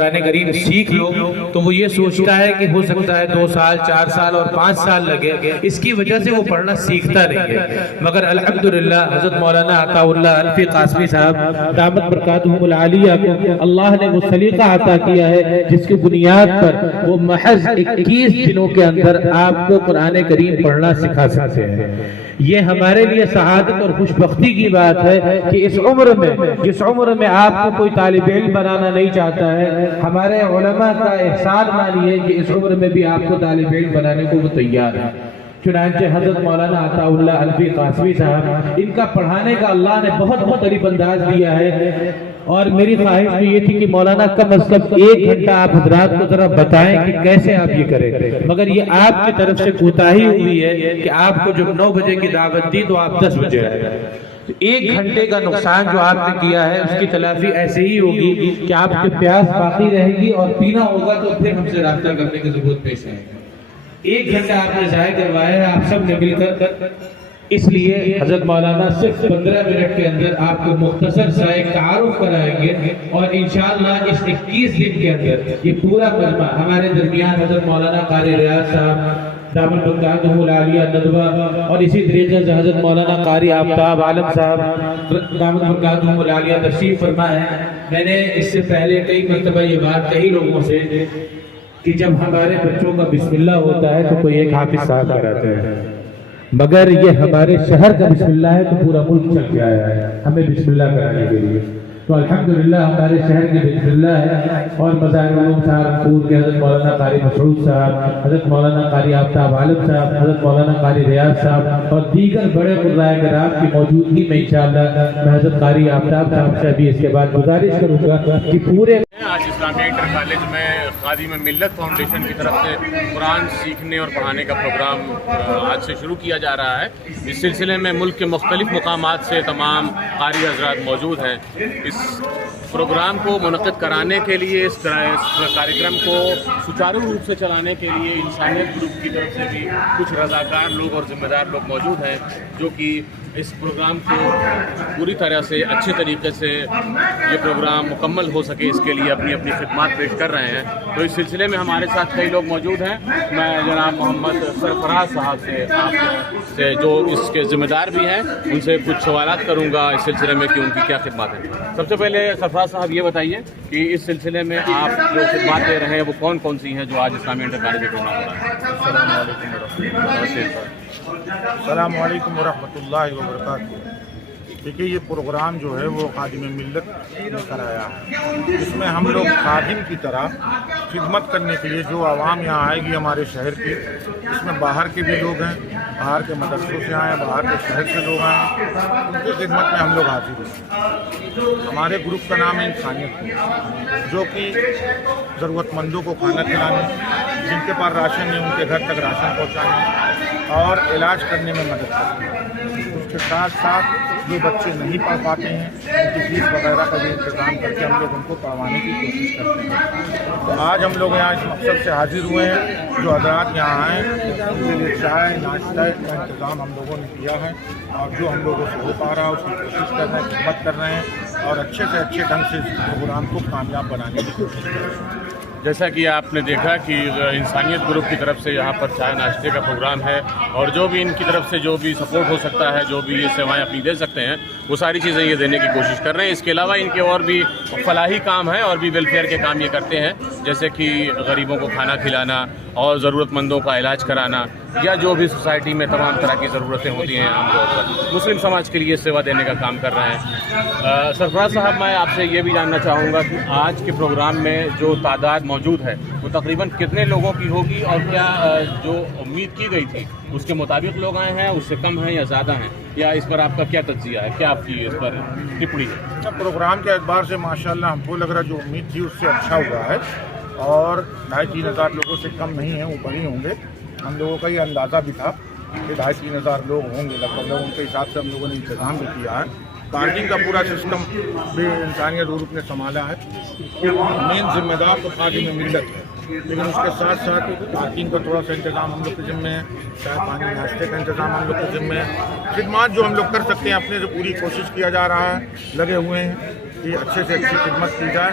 قرآن کریم سیکھ لو تو وہ یہ سوچتا ہے کہ ہو سکتا ہے 2 سال 4 سال اور 5 سال لگے، اس کی وجہ سے وہ پڑھنا سیکھتا نہیں ہے۔ مگر الحمدللہ حضرت مولانا عطا اللہ الفی قاسمی صاحب دامت برکاتہم العالیہ کو اللہ نے وہ سلیقہ عطا کیا ہے جس کی بنیاد پر وہ محض 21 دنوں کے اندر آپ کو قرآن کریم پڑھنا سکھا سکتے ہیں۔ یہ ہمارے لیے سعادت اور خوشبختی کی بات ہے کہ جس عمر میں آپ کو کوئی طالب علم بنانا نہیں چاہتا ہے، ہمارے علماء کا احسان مانیے کہ اس عمر میں بھی آپ کو طالب علم بنانے کو وہ تیار ہے۔ چنانچہ حضرت مولانا عطا اللہ الفی قاسمی صاحب، ان کا پڑھانے کا اللہ نے بہت مختلف انداز دیا ہے، اور میری خواہش تو یہ تھی کہ مولانا کم از کم 1 گھنٹہ آپ حضرات کو ذرا بتائیں کہ کیسے آپ یہ کریں، مگر یہ آپ کی طرف سے کوتاہی ہوئی ہے کہ آپ کو جب 9 بجے کی دعوت دی تو آپ 10 بجے آئے۔ 1 گھنٹے کا نقصان جو آپ نے کیا ہے اس کی تلافی ایسے ہی ہوگی کہ آپ کے پیاس باقی رہے گی، اور پینا ہوگا تو پھر ہم سے رابطہ کرنے کی ضرورت پیش آئے گی۔ 1 گھنٹہ آپ نے ضائع کروایا ہے آپ سب نے مل کر، اس لیے حضرت مولانا صرف 15 منٹ کے اندر آپ کو مختصر سا ایک تعارف کرائیں گے، اور انشاءاللہ اس 21 دن کے اندر یہ پورا مجمع ہمارے درمیان حضرت مولانا قاری ریاض صاحب دامت برکاتہم العالیہ ندوہ، اور اسی طریقے سے حضرت مولانا قاری آفتاب عالم صاحب دامت برکاتہم العالیہ تشریف فرما ہے۔ میں نے اس سے پہلے کئی مرتبہ یہ بات کہی لوگوں سے کہ جب ہمارے بچوں کا بسم اللہ ہوتا ہے تو کوئی ایک حافظ صاحب کراتے ہیں، مگر یہ ہمارے شہر کا بسم اللہ ہے تو پورا ملک چل کے آیا ہے ہمیں بسم اللہ کرانے کے لیے۔ تو الحمدللہ ہمارے شہر کے بسم اللہ ہے، اور مظاہر علوم سہارنپور کے حضرت مولانا قاری مسعود صاحب، حضرت مولانا قاری آفتاب عالم صاحب، حضرت مولانا قاری ریاض صاحب اور دیگر بڑے قرائے کرام کی موجودگی میں انشاءاللہ میں حضرت قاری آفتاب صاحب سے بھی اس کے بعد گزارش کروں گا کہ پورے آج اسلامیہ انٹر کالج میں خادم ملت فاؤنڈیشن کی طرف سے قرآن سیکھنے اور پڑھانے کا پروگرام آج سے شروع کیا جا رہا ہے۔ اس سلسلے میں ملک کے مختلف مقامات سے تمام قاری حضرات موجود ہیں۔ اس پروگرام کو منعقد کرانے کے لیے، اس کارکرم کو سچارو روپ سے چلانے کے لیے انسانیت گروپ کی طرف سے بھی کچھ رضاکار لوگ اور ذمہ دار لوگ موجود ہیں جو کہ اس پروگرام کو پوری طرح سے اچھے طریقے سے یہ پروگرام مکمل ہو سکے اس کے لیے اپنی اپنی خدمات پیش کر رہے ہیں۔ تو اس سلسلے میں ہمارے ساتھ کئی لوگ موجود ہیں۔ میں جناب محمد سرفراز صاحب سے آپ سے جو اس کے ذمہ دار بھی ہیں ان سے کچھ سوالات کروں گا اس سلسلے میں کہ ان کی کیا خدمات ہیں۔ سب سے پہلے سرفراز صاحب یہ بتائیے کہ اس سلسلے میں آپ جو خدمات دے رہے ہیں وہ کون کون سی ہیں جو آج اسلامیہ انٹر کالج میں کرنا ہو رہا ہے؟ السلام علیکم ورحمۃ اللہ وبرکاتہ۔ دیکھیے یہ پروگرام جو ہے وہ خادم ملت نے کرایا ہے، اس میں ہم لوگ خادم کی طرح خدمت کرنے کے لیے جو عوام یہاں آئے گی ہمارے شہر کی، اس میں باہر کے بھی لوگ ہیں، باہر کے مدرسوں سے آئے ہیں، باہر کے شہر سے لوگ آئے ہیں، ان کی خدمت میں ہم لوگ حاضر ہیں۔ ہمارے گروپ کا نام ہے انسانیت گروپ، جو کہ ضرورت مندوں کو کھانا کھلانے، جن کے پاس راشن نہیں ان کے گھر تک راشن پہنچانے اور علاج کرنے میں مدد کرتے ہیں۔ اس کے ساتھ ساتھ جو بچے نہیں پڑھ پاتے ہیں ان کی فیس وغیرہ کا بھی انتظام کر کے ہم لوگ ان کو پڑھوانے کی کوشش کرتے ہیں۔ تو آج ہم لوگ یہاں اس مقصد سے حاضر ہوئے ہیں، جو حضرات یہاں آئے ان کے لیے چائے ناشتہ کا انتظام ہم لوگوں نے کیا ہے، اور جو ہم لوگوں سے ہو پا رہا ہے اس کی کوشش کر رہے ہیں، خدمت کر رہے ہیں اور اچھے سے اچھے ڈھنگ سے اس پروگرام کو کامیاب بنانے کی کوشش کر رہے ہیں۔ جیسا کہ آپ نے دیکھا کہ انسانیت گروپ کی طرف سے یہاں پر چائے ناشتے کا پروگرام ہے، اور جو بھی ان کی طرف سے جو بھی سپورٹ ہو سکتا ہے، جو بھی یہ سیوائیں اپنی دے سکتے ہیں وہ ساری چیزیں یہ دینے کی کوشش کر رہے ہیں۔ اس کے علاوہ ان کے اور بھی فلاحی کام ہیں اور بھی ویلفیئر کے کام یہ کرتے ہیں، جیسے کہ غریبوں کو کھانا کھلانا اور ضرورت مندوں کا علاج کرانا، یا جو بھی سوسائٹی میں تمام طرح کی ضرورتیں ہوتی ہیں عام طور پر مسلم سماج کے لیے سیوا دینے کا کام کر رہے ہیں۔ سرفراز صاحب میں آپ سے یہ بھی جاننا چاہوں گا کہ آج کے پروگرام میں جو تعداد موجود ہے وہ تقریباً کتنے لوگوں کی ہوگی، اور کیا جو امید کی گئی تھی اس کے مطابق لوگ آئے ہیں، اس سے کم ہیں یا زیادہ ہیں، یا اس پر آپ کا کیا تجزیہ ہے، کیا آپ کی اس پر ٹپڑی ہے؟ پروگرام کے اعتبار سے ماشاءاللہ ہم کو لگ رہا جو امید تھی اس سے اچھا ہوا ہے، اور 2,500-3 ہزار لوگوں سے کم نہیں ہیں، اوپر ہی ہوں گے۔ ہم لوگوں کا یہ اندازہ بھی تھا کہ 2,500-3 ہزار لوگ ہوں گے لگ بھگ، ان کے حساب سے ہم لوگوں نے انتظام بھی کیا ہے۔ پارکنگ کا پورا سسٹم بھی انسانیت گروپ نے سنبھالا ہے۔ مین ذمہ دار تو خادم ملت ہے، لیکن اس کے ساتھ ساتھ پارکنگ کا تھوڑا سا انتظام ہم لوگ کے ذمہ ہے، چائے پانی ناشتے کا انتظام ہم لوگ کے ذمہ ہے۔ خدمات جو ہم لوگ کر سکتے ہیں اپنے سے پوری کوشش کیا جا رہا ہے، لگے ہوئے ہیں کہ اچھے سے اچھی خدمت کی جائے،